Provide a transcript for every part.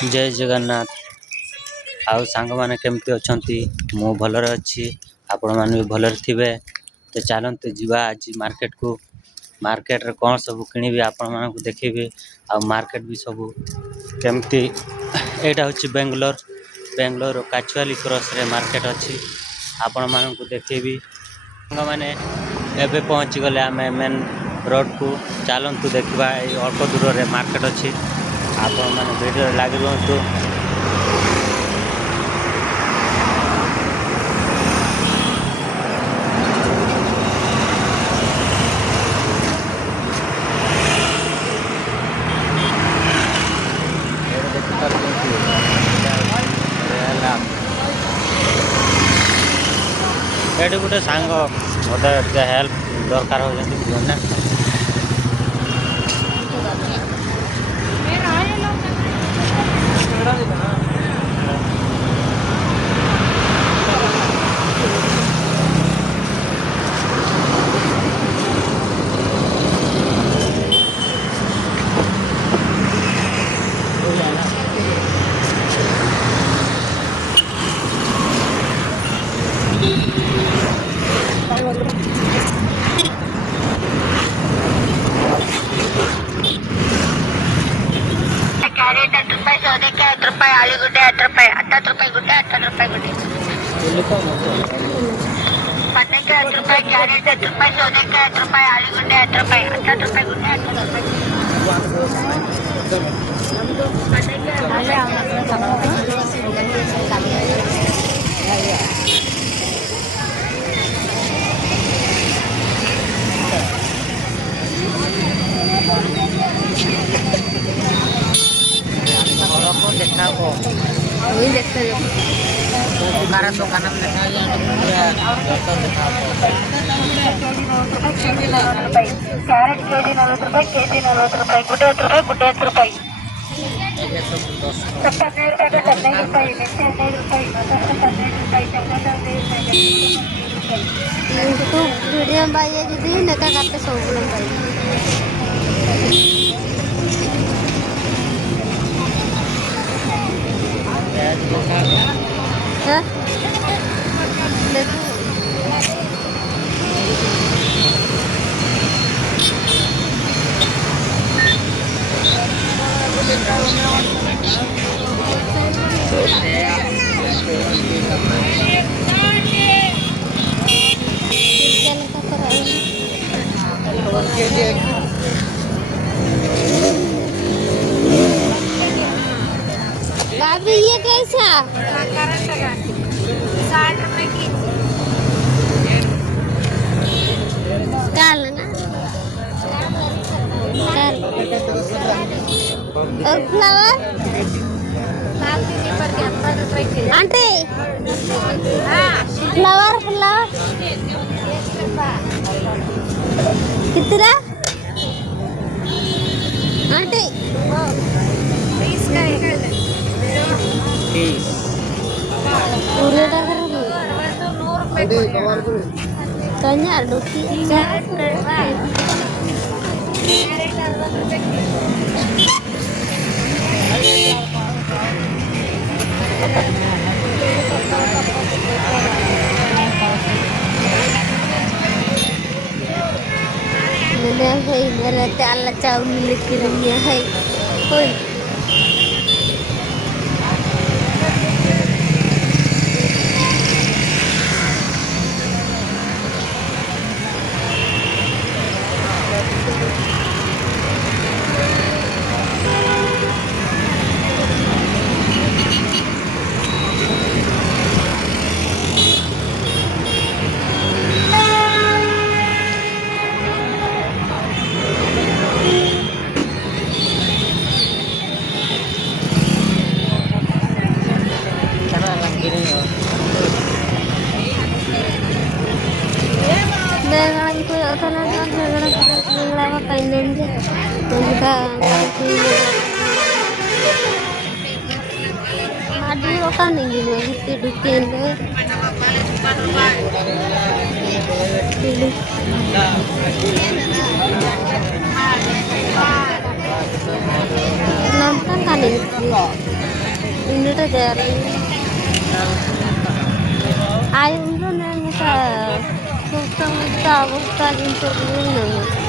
जय जगन्नाथ। आउ सांग माने केमती अछंती? मु भलरे अछि। आपण माने भी भलरे थिबे। तो चलंतु जीवा आज मार्केट को। मार्केट रे कोन सब किनिबी आपण मानकु देखिबी। आ मार्केट भी सब केमती एटा होछि बेंगलोर। बेंगलोर काचवाली क्रॉस रे मार्केट अछि। आपण मानकु देखिबी सांग माने एबे पहुंची गले आमे मेन रोड को। चलंतु देखबा ए अल्प दूर रे मार्केट अछि। आपण माने वीडियो लागि रहंतु। एठी गुटे सांग मते ଟିକେ हेल्प दरकार हो जंती बुझो ना। ಕ್ಯಾರೆಟ್ 10 ರೂಪಾಯಿ, ಸೌತೆಕಾಯಿ 10 ರೂಪಾಯಿ, ಆಲೂಗಡ್ಡೆ 10 ರೂಪಾಯಿ, 10 ರೂಪಾಯಿ ಗುಡ್ಡೆ, 10 ರೂಪಾಯಿ ಗುಡ್ಡೆ. ಬದನೆಕಾಯಿ 10 ರೂಪಾಯಿ, ಕ್ಯಾರೆಟ್ 10 ರೂಪಾಯಿ, ಸೌತೆಕಾಯಿ 10 ರೂಪಾಯಿ, ಆಲೂಗಡ್ಡೆ 10 ರೂಪಾಯಿ, 10 ರೂಪಾಯಿ ಗುಡ್ಡೆ, 10 ರೂಪಾಯಿ. ಕ್ಯಾರೆಟ್ ಕೆಜಿ 40 ರೂಪಾಯಿ, ಕೆಜಿ 40 ರೂಪಾಯಿ, ಗುಡ್ಡೆ 10 ರೂಪಾಯಿ, ಗುಡ್ಡೆ 10 ರೂಪಾಯಿ. ಸೊಪ್ಪು 15 ರೂಪಾಯಿ, 15 ರೂಪಾಯಿ, ಮೆಣಸು 15 ರೂಪಾಯಿ, ಮಸಾಲೆ 15 ರೂಪಾಯಿ, ಟೊಮೆಟೊ 15 ರೂಪಾಯಿ. वीडियो पाइए दीदी नका करते सब बोलम पाई हां देखो बाबी ये कैसा 60 रुपए की डाल ना डाल और फ्लावर आंटी फ्लावर फ्लावर कितना आंटी 20 का है पूरे टाका tanya duki Nenek hai mereka Allah jauh milik dirinya hai, oi. Kan ini dukin nonton kan ini ಇನ್ನೂಟ ತಯಾರಿ ଆଇଁଷ ନାହିଁ ସୁସ୍ଥ ଅବସ୍ଥା ଜିନିଷ ନାହିଁ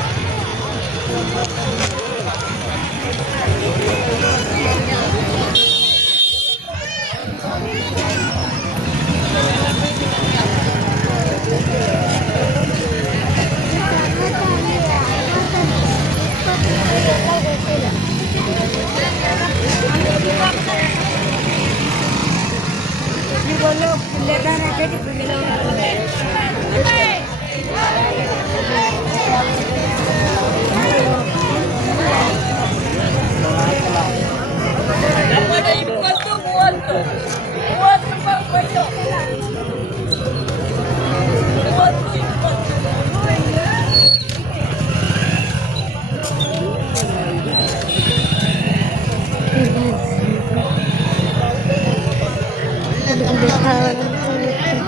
ଦେଖା